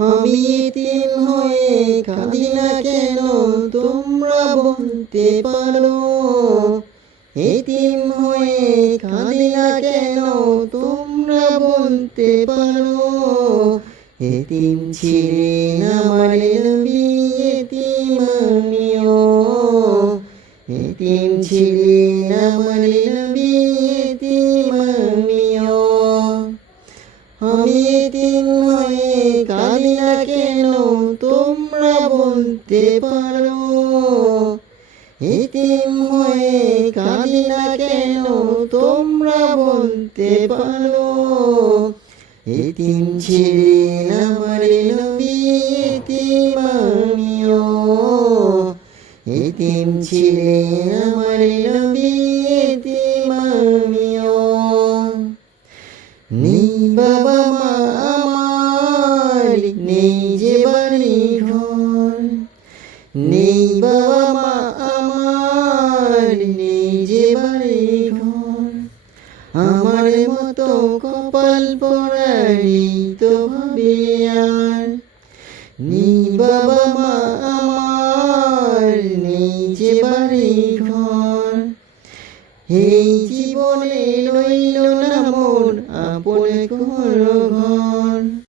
আমি এতিম হয়ে কাঁদি না কেন? তোমরা বলতে পারো। এতিম হয়ে কাঁদি না কেন? তোমরা বলতে পারো। এতিম ছিলেন আমার নবী এতিম আমিও। এতিম ছিলেন আমার নবী এতিম আমি হয়ে কাঁদি না কেন তোমরা বলতে পারো? এতিম হয়ে কাঁদি না কেন তোমরা বলতে পারো? এতিম ছিলেন আমার নবী এতিম আমিও এতিম ছিলেন আমার নবী নেই বাবা মা আমার নেই যে বাড়ি ঘর। নেই বাবা মা আমার নেই যে বাড়ি ঘর। আমার মতো কপাল পড়ারি তো ভাবে আর। নেই বাবা মা আমার নেই যে বাড়ি ঘর। এই জীবনে রইল না মন আপন